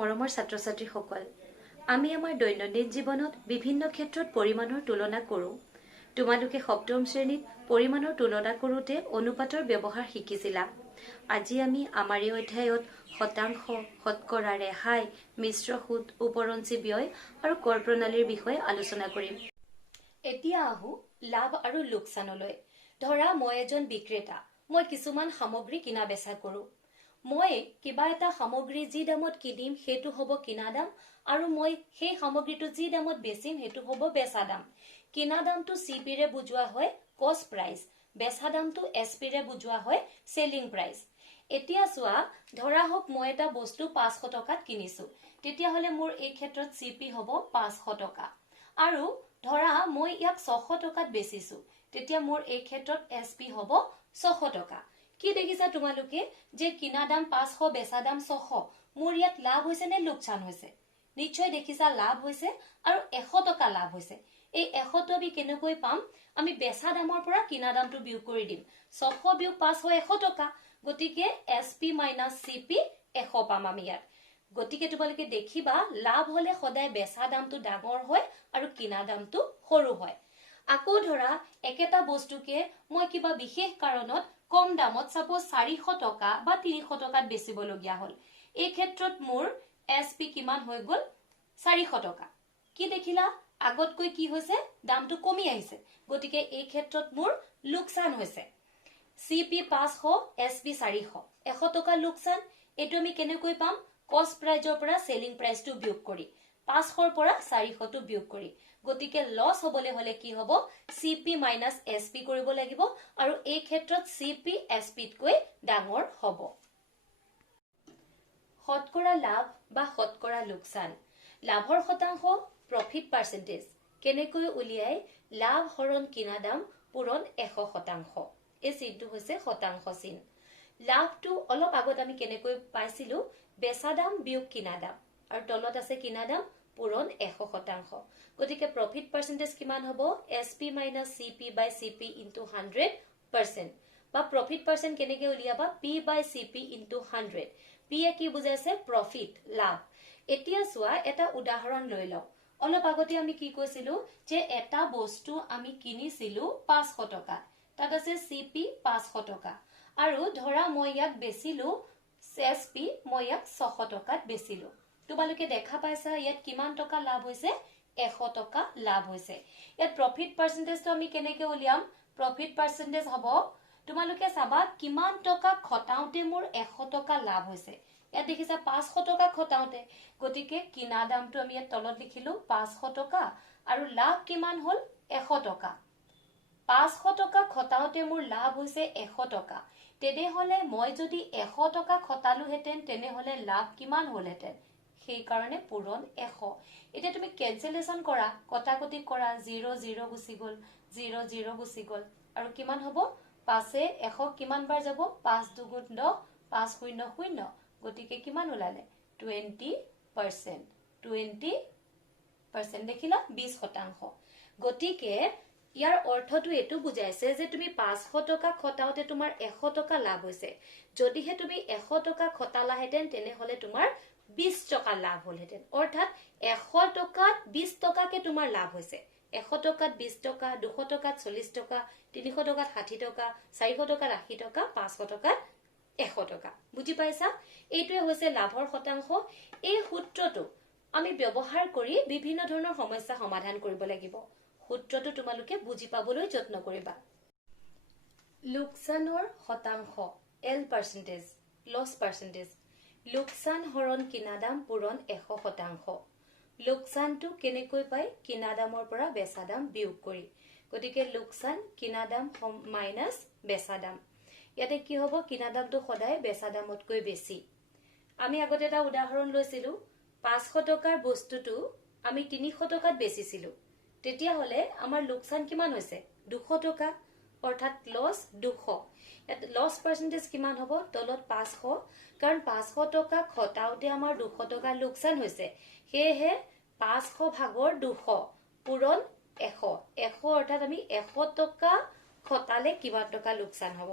মৰমৰ ছাত্ৰ-ছাত্ৰীসকল, আমি আমাৰ দৈনন্দিন জীৱনত বিভিন্ন ক্ষেত্ৰত পৰিমাণৰ তুলনা কৰোঁ। তোমালোকে সপ্তম শ্ৰেণীত পৰিমাণৰ তুলনা কৰোঁতে অনুপাতৰ ব্যৱহাৰ শিকিছিলা। আজি আমি আমাৰ এই অধ্যায়ত শতাংশ, শতকৰা, ৰেহাই, মিশ্ৰ সুদ, ওপৰঞ্চি ব্যয় আৰু কৰ প্ৰণালীৰ বিষয়ে আলোচনা কৰিম। এতিয়া আহোঁ লাভ আৰু লোকচানলৈ। ধৰা মই এজন বিক্ৰেতা, মই কিছুমান সামগ্ৰী কিনা বেচা কৰোঁ। মই কিবা এটা সামগ্ৰী যি দামত কিনিম সেইটো হ'ব কিনা দাম, আৰু মই সেই সামগ্ৰীটো যি দামত বেচিম সেইটো হ'ব বেচা দাম। কিনা দামটো CP ৰে বুজোৱা হয় কষ্ট প্ৰাইচ, বেচা দামটো SP ৰে বুজোৱা হয় চেলিং প্ৰাইচ। এতিয়া চোৱা, ধৰা হওক মই এটা বস্তু 500 টকাত কিনিছো, তেতিয়াহ'লে মোৰ এই ক্ষেত্ৰত CP হ'ব 500 টকা। আৰু ধৰা মই ইয়াক 600 টকাত বেচিছো, তেতিয়া মোৰ এই ক্ষেত্ৰত SP হ'ব 600 টকা। কি দেখিছা তোমালোকে যে কিনা দাম 500, বেচা দাম 600, মোৰ ইয়াত লাভ হৈছে নে লোকচান হৈছে? নিশ্চয় দেখিছা লাভ হৈছে, আৰু 100 টকা লাভ হৈছে। এই 100টো আমি কেনেকৈ পাম? আমি বেচা দামৰ পৰা কিনা দামটো বিয়োগ কৰি দিম। 600 বিয়োগ 500 100 টকা, গতিকে SP - CP 100 পাম আমি ইয়াত। গতিকে তোমালোকে দেখিবা লাভ হলে সদায় বেচা দামটো ডাঙৰ হয় আৰু কিনা দামটো সৰু হয়। আকৌ ধৰা একেটা বস্তুকে মই কিবা বিশেষ কাৰণত কম দামত, সাপোজ 400 টকা বা 300 টকাত বেচিবলগীয়া হল। এই ক্ষেত্ৰত মোৰ SP কিমান হৈ গল? 400 টকা। কি দেখিলা? আগতকৈ কি হৈছে? দামটো কমি আহিছে। গতিকে এই ক্ষেত্ৰত মোৰ লোকচান হৈছে। CP 500, SP 400, 100 টকা লোকচান। এইটো আমি কেনেকৈ পাম? কষ্ট প্ৰাইজৰ পৰা চেলিং প্ৰাইচটো বিয়োগ কৰি, 500ৰ পৰা 400টো বিয়োগ কৰি। গতিকে লছ হবলৈ হলে কি হব? CP - SP কৰিব লাগিব, আৰু এই ক্ষেত্ৰত CP SP-তকৈ ডাঙৰ হব। শতকৰা লাভ বা শতকৰা লোকচান। লাভৰ শতাংশ প্ৰফিট পাৰ্চেন্টেজ। কেনেকৈ উলিয়াই? লাভ হৰণ কিনা দাম পূৰণ 100%। এই চিনটো হৈছে শতাংশ চিন। লাভটো অলপ আগত আমি কেনেকৈ পাইছিলো? বেচা দাম বিয়োগ কিনা দাম, আৰু তলত আছে কিনা দাম পূৰণ 100%। গতিকে প্ৰফিট পাৰ্চেন্টেজ কিমান হ'ব? SP - CP/CP × 100%। বা প্ৰফিট পাৰ্চেন্ট কেনেকে উলিয়াবা? P/CP × 100। P কি বুজাইছে? প্ৰফিট, লাভ। এতিয়া চোৱা, এটা উদাহৰণ লৈ লওঁ। অলপ আগতে আমি কি কৈছিলো যে এটা বস্তু আমি কিনিছিলো 500 টকাত, তাত আছে CP 500 টকা, আৰু ধৰা মই ইয়াক বেচিলো SP, মই ইয়াক 600 টকাত বেচিলো। তোমালোকে দেখা পাইছা ইয়াত কিমান টকা লাভ হৈছে? 100 টকা লাভ হৈছে। ইয়াত প্ৰফিট পাৰ্চেন্টেজটো আমি কেনেকে উলিয়াম? প্ৰফিট পাৰ্চেন্টেজ হ'ব, তোমালোকে চাবা কিমান টকা খটাওতে মোৰ 100 টকা লাভ হৈছে। ইয়াত দেখিছা 500 টকা খটাওতে, গতিকে কিনা দামটো আমি ইয়াত তলত লিখিলো 500 টকা, আৰু লাভ কিমান হল? 100 টকা। 500 টকা খটাওতে মোৰ লাভ হৈছে 100 টকা। তেনেহলে মই যদি 100 টকা খটালোহেঁতেন, তেনেহলে লাভ কিমান হলহেঁতেন? সেইকাৰণে পূৰণ 100। এতিয়া তুমি কেনচেলেশ্যন কৰা, কটাকটি কৰা, 0 0 গুচি গল, 0 0 গুচি গল, আৰু কিমান হব? 5 100 কিমান বাৰ যাব? 5 2 গুণ 10, 5 0 0, গতিকে কিমান ওলালে? 20%। 20% দেখিলা? 20%। গতিকে ইয়াৰ অৰ্থটো এইটো বুজাইছে যে তুমি 500 টকা খটাওতে তোমাৰ 100 টকা লাভ হৈছে। যদিহে তুমি 100 টকা খটালাহেঁতেন, তেনেহলে তোমাৰ 20 টকা লাভ হলহেঁতেন। অৰ্থাৎ 100 টকাত 20 টকাকে তোমাৰ লাভ হৈছে। 100 টকাত 20 টকা, 200 টকাত 40 টকা, 300 টকাত 60 টকা, 400 টকাত 80 টকা, 500 টকাত 100 টকা। বুজি পাইছা? এইটোৱে হৈছে লাভৰ শতাংশ। এই সূত্ৰটো আমি ব্যৱহাৰ কৰি বিভিন্ন ধৰণৰ সমস্যা সমাধান কৰিব লাগিব। সূত্ৰটো তোমালোকে বুজি পাবলৈ যত্ন কৰিবা। লোকচানৰ শতাংশ, L%, লছ পাৰ্চেন্টেজ। লোকচান হৰণ কিনা দাম পূৰণ 100%। লোকচানটো কেনেকৈ পায়? কিনা দামৰ পৰা বেচা দাম বিয়োগ কৰি। গতিকে লোকচান কিনা দাম মাইনাছ বেচা দাম। ইয়াতে কি হব? কিনা দামটো সদায় বেচা দামতকৈ বেছি। আমি আগতে এটা উদাহৰণ লৈছিলো, 500 টকাৰ বস্তুটো আমি 300 টকাত বেচিছিলো, তেতিয়াহলে আমাৰ লোকচান কিমান হৈছে? 200 টকা, অৰ্থাৎ লছ 200। ইয়াত লছ পাৰ্চেন্টেজ কিমান হব? তলত 500, কাৰণ 500 টকা খটাওতে আমাৰ 200 টকা লোকচান হৈছে। সেয়েহে 500 ভাগৰ 200 পূৰণ 100। 100 অৰ্থাৎ আমি 100 টকা খটালে কিমান টকা লোকচান হব?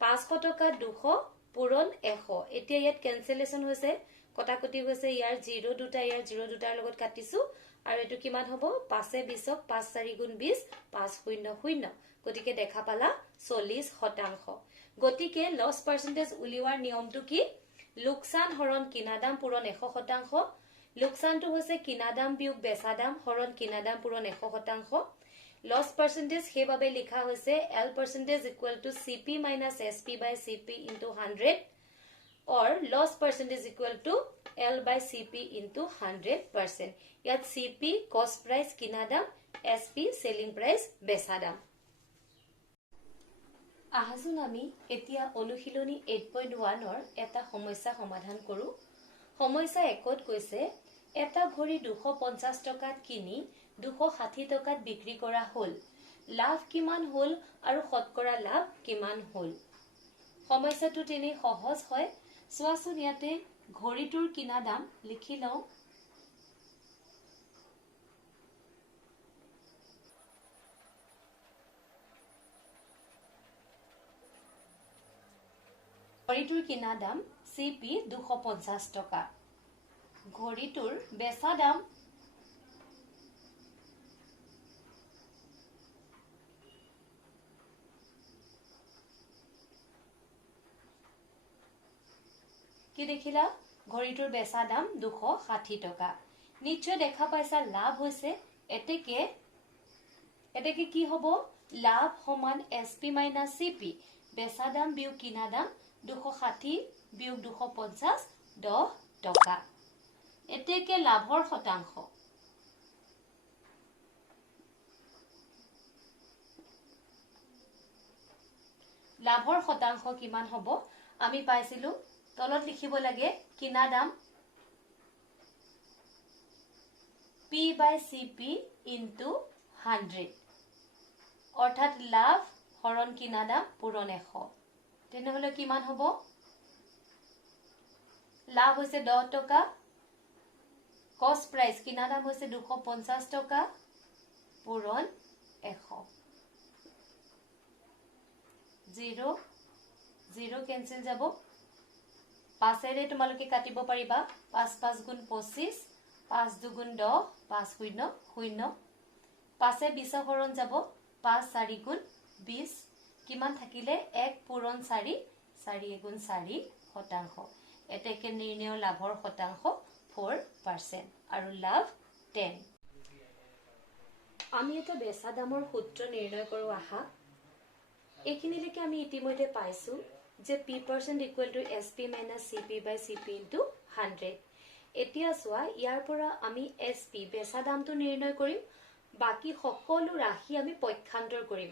500 টকা 200 পূৰণ 100। এতিয়া ইয়াত কেনচেলেশ্যন হৈছে, কটাকটি হৈছে ইয়াৰ 0 দুটা ইয়াৰ 0 দুটাৰ লগত কাটিছো আৰু এটো কিমান হ'ব 5 এ 20ক 5 4 গুণ 20 500 গতিকে দেখা পালা 40%। গতিকে লছ পাৰ্চেন্টেজ উলিওৱাৰ নিয়মটো কি লোকসান হৰণ কিনা দাম পূৰণ 100%। লোকসানটো হৈছে কিনা দাম বিয়োগ বেচা দাম হৰণ কিনা দাম পূৰণ 100%। লছ পাৰ্চেন্টেজ সেইভাবে লিখা হৈছে L percentage equal to CP minus SP by CP into 100 or loss percentage equal to L by CP into 100%. ইয়াত CP cost price কিনা দাম SP selling price বেচা দাম। আহাজুন আমি এতিয়া অনুশীলনী 8.1 ৰ এটা সমস্যা সমাধান কৰো। সমস্যা 1ত কৈছে এটা ঘড়ী 250 টকাত কিনি 260 টকাত বিক্ৰী কৰা হল। লাভ কিমান হল আৰু শতকৰা লাভ কিমান হল। সমস্যাটো তেনে সহজ হয়। চোৱাচোন ইয়াতে ঘড়ীটোৰ কিনা দাম লিখি লওঁ। ঘড়ীটোৰ কিনা দাম CP 250 টকা। ঘড়ীটোৰ বেচা দাম কি দেখিলা ঘড়ীটোৰ বেচা দাম 260 টকা। নিশ্চয় দেখা পাইছা লাভ হৈছে এতেকে কি হ'ব লাভ সমান SP minus CP বেচা দাম বিয়োগ কিনা দাম 260 বিয়োগ 250 10 টকা। এতেকে লাভৰ শতাংশ কিমান হ'ব আমি পাইছিলো তলত লিখিব লাগে কিনা দাম P by CP into 100 অৰ্থাৎ লাভ হৰণ কিনা দাম পূৰণ 100 তেনেহলে কিমান হ'ব লাভ হৈছে 10 টকা কষ্ট প্ৰাইস কিনা দাম হৈছে 250 টকা পূৰণ 100 0 0 কেনসেল যাব 5 এৰে তোমালোকে কাটিব পাৰিবা 5 5 গুণ 25 5 2 গুণ 10 5 0 0 5 এ 20 হৰণ যাব 5 4 গুণ 20 কিমান থাকিলে 1 পূৰণ 4 4 গুণ 4 শতাংশ। এতেকে নিৰ্ণয় লাভৰ শতাংশ 4% আৰু লাভ 10। আমি এটা বেচা দামৰ সূত্ৰ নিৰ্ণয় কৰো আহা। এইখিনিলৈকে আমি ইতিমধ্যে পাইছো যে P% equal to SP minus CP by CP into 100। এতিয়া চোৱা ইয়াৰ পৰা আমি SP বেচা দামটো নিৰ্ণয় কৰিম বাকি সকলো ৰাশি আমি পক্ষান্তৰ কৰিম।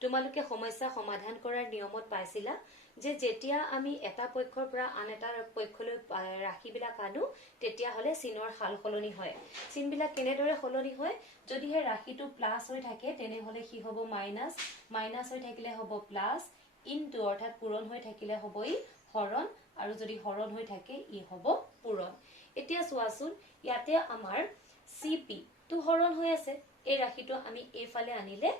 তোমালোকে সমস্যা সমাধান কৰাৰ নিয়মত পাইছিলা যে যেতিয়া আমি এটা পক্ষৰ পৰা আন এটা পক্ষলৈ ৰাশিবিলাক আনো তেতিয়া হলে চিনৰ হাল সলনি হয়। চিনবিলাক কেনেদৰে সলনি হয় যদিহে ৰাশিটো প্লাস হৈ থাকে তেনেহলে কি হ'ব মাইনাস মাইনাস হৈ থাকিলে হ'ব প্লাস ইনটু অৰ্থাৎ পূৰণ হৈ থাকিলে হ'ব ই হৰণ আৰু যদি হৰণ হৈ থাকে ই হ'ব পূৰণ। এতিয়া চোৱাচোন ইয়াতে আমাৰ CP তো হৰণ হৈ আছে এই ৰাশিটো আমি এফালে আনিলে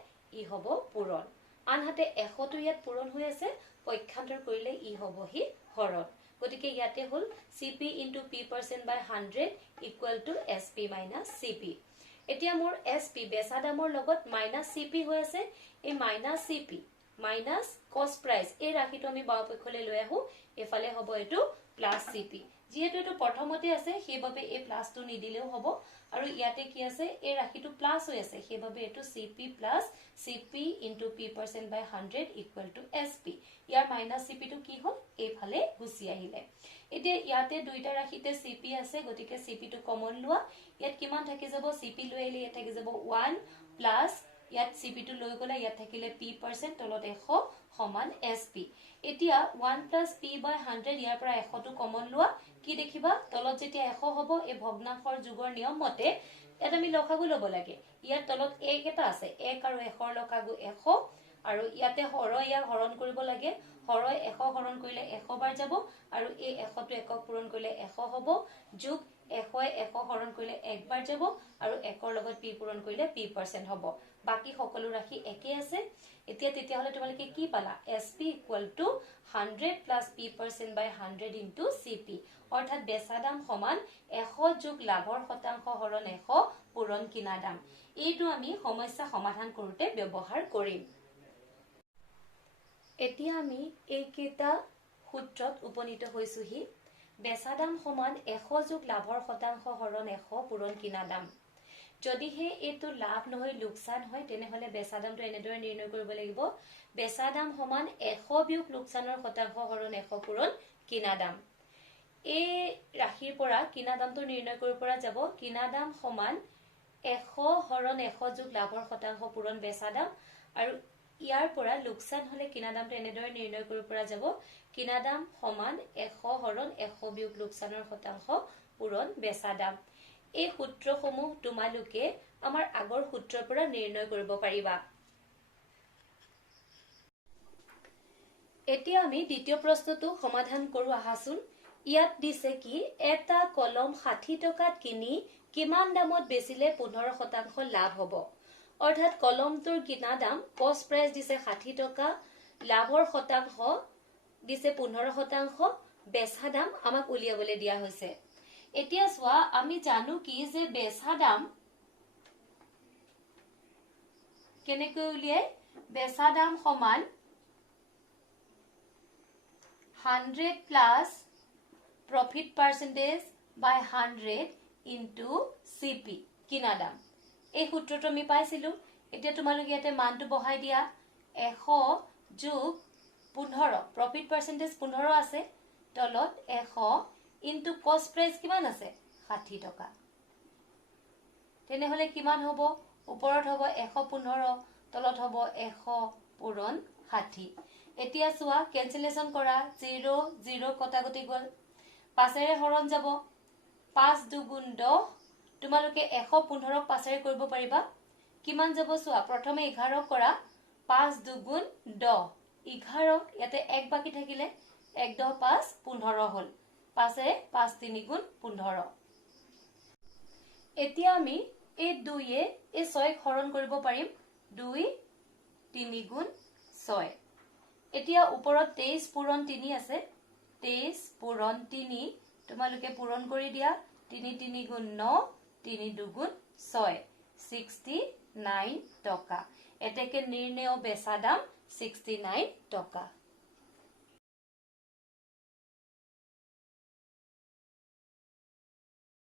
ই হ'ব পূৰণ আনহাতে 100 তো ইয়াত পূৰণ হৈ আছে পক্ষান্তৰ কৰিলে ই হ'ব হি হৰণ। গতিকে ইয়াতে হল CP into P% by 100 equal to SP minus CP। এতিয়া মোৰ SP বেচা দামৰ লগত মাইনাস CP হৈ আছে এই মাইনাস CP মাইনাস কষ্ট প্ৰাইস এই ৰাশিটো আমি বাও পক্ষলৈ লৈ আহো এফালে হ'ব এটো প্লাস CP যেহেতু এটো প্ৰথমতে আছে সেইভাবে এই প্লাসটো নিদিলেও হ'ব আৰু ইয়াতে কি আছে এই ৰাশিটো প্লাস হৈ আছে সেইভাবে এটো CP plus CP into P% by 100 equal to SP। Year minus CP টো কি হ'ল এফালে গুছি আহিলে। এতিয়া ইয়াতে দুইটা ৰাশিতে CP আছে গতিকে CP টো কমন লোৱা ইয়াত কিমান থাকি যাব CP লৈ আহিলে ইয়াত থাকি যাব 1 plus ইয়াত CP টো লৈ গলে ইয়াত থাকিলে P% তলত 100 সমান SP। এতিয়া 1 plus P by 100 ইয়াৰ পৰা 100 টো কমন লোৱা কি দেখিবা তলত যেতিয়া 100 হ'ব এই ভগ্নাংশৰ যোগৰ নিয়ম মতে ইয়াত আমি লসাগু লব লাগে। ইয়াৰ তলত 1 এটা আছে 1 আৰু 1 ৰ লসাগু 100 আৰু ইয়াতে হৰ ইয়াৰ হৰণ কৰিব লাগে হৰ 100 হৰণ কৰিলে 100 বাৰ যাব আৰু এই 100 টো 1ক পূৰণ কৰিলে 100 হ'ব যোগ 100 100 হৰণ কৰিলে 1 বাৰ যাব আৰু 1 ৰ লগত P পূৰণ কৰিলে P% হ'ব বাকি সকলো ৰাশি একে আছে এতিয়া তেতিয়াহলে তোমালোকে কি পালা SP equal to 100 plus P% by 100 into CP অৰ্থাৎ বেচা দাম সমান 100 যোগ লাভৰ শতাংশ হৰণ 100 পূৰণ কিনা দাম এইটো আমি সমস্যা সমাধান কৰোতে ব্যৱহাৰ কৰিম এতিয়া আমি এইকেইটা সূত্ৰত উপনীত হৈছোহি বেচা দাম সমান 100 যোগ লাভৰ শতাংশ হৰণ 100 পূৰণ কিনা দাম যদিহে এইটো লাভ নহয় লোকসান হয় তেনেহলে বেচা দামটো এনেদৰে নিৰ্ণয় কৰিব লাগিব বেচা দাম সমান 100 বিয়োগ লোকসানৰ শতাংশ হৰণ 100 পূৰণ কিনা দাম এই ৰাশিৰ পৰা কিনা দামটো নিৰ্ণয় কৰিব পৰা যাব কিনা দাম সমান 100 হৰণ 100 যোগ লাভৰ শতাংশ পূৰণ বেচা দাম আৰু ইয়াৰ পৰা লোকসান হলে কিনা দামটো এনেদৰে নিৰ্ণয় কৰিব পৰা যাব কিনা দাম সমান 100 হৰণ 100 বিয়োগ লোকসানৰ শতাংশ পূৰণ বেচা দাম এই সূত্ৰসমূহ তোমালোকে আমাৰ আগৰ সূত্ৰৰ পৰা নিৰ্ণয় কৰিব পাৰিবা এতিয়া আমি দ্বিতীয় প্ৰশ্নটো সমাধান কৰো আহাচোন ইয়াত দিছে কি এটা কলম 60 টকাত কিনি কিমান দামত বেচিলে 15% লাভ হ'ব অৰ্থাৎ কলমটোৰ কিনা দাম কষ্ট প্ৰাইস দিছে 60 টকা লাভৰ শতাংশ দিছে 15% বেচা দাম আমাক উলিয়াবলৈ দিয়া হৈছে এতিয়া সোয়া আমি জানো কি যে বেচা দাম কেনেকৈ উলিয়াই বেচা দাম সমান 100 plus profit percentage by 100 into CP কিনা দাম এই সূত্ৰটো আমি পাইছিলো এতিয়া তোমালোকে ইয়াতে মানটো বহাই দিয়া 100 যোগ 15 profit percentage 15 আছে তলত 100 into cost price কিমান আছে 60 টকা তেনেহলে কিমান হ'ব ওপৰত হ'ব 115 তলত হ'ব 100 পূৰণ 60 এতিয়া সোয়া ক্যান্সেলেশন কৰা 0 0 কটাকটি গল 5 এৰে হৰণ যাব 5 দুগুণ 10 তোমালোকে 115 ক 5 এৰে কৰিব পাৰিবা কিমান যাব সোয়া প্ৰথমে 11 কৰা 5 দুগুণ 10 11 ইয়াতে 1 বাকি থাকিলে 1 10 5 15 হল 5 এৰে 5 3 গুণ 15 এতিয়া আমি এই 2 এ এই 6 ক হৰণ কৰিব পাৰিম 2 3 গুণ 6 এতিয়া ওপৰত 23 পূৰণ 3 আছে 23 পূৰণ 3 তোমালোকে পূৰণ কৰি দিয়া 3 3 গুণ 9 3 2 গুণ 6 69 টকা এতেকে নিৰ্ণয় বেচা দাম 69 টকা